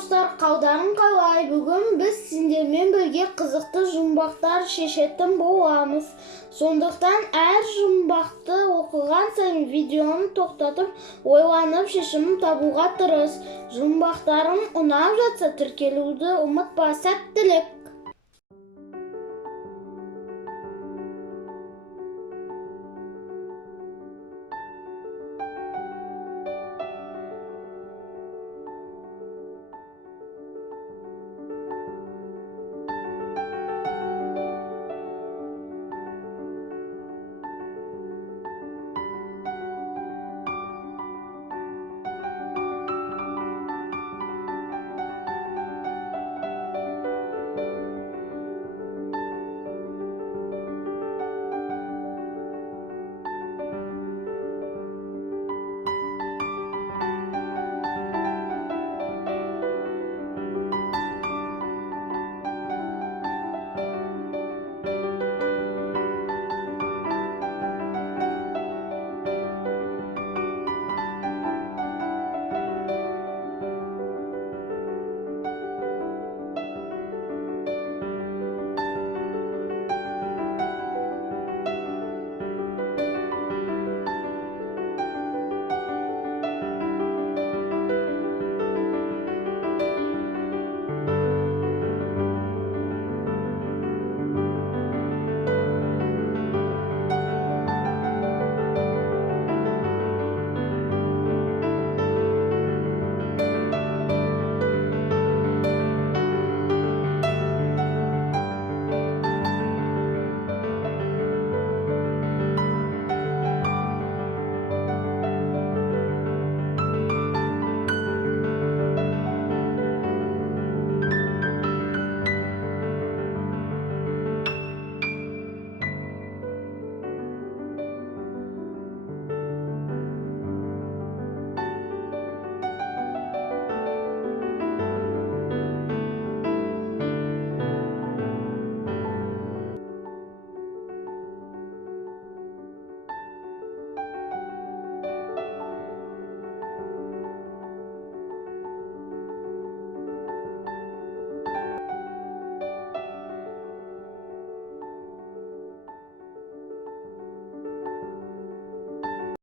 достар, қалдарың қалай? Бүгін біз сендермен бірге қызықты жұмбақтар шешетін боламыз. Сондықтан әр жұмбақты оқыған сайын видеоны тоқтатып, ойланып шешімін табуға тырыс. Жұмбақтарың ұнап жатса, тіркелуді ұмытпа. Сәттілік!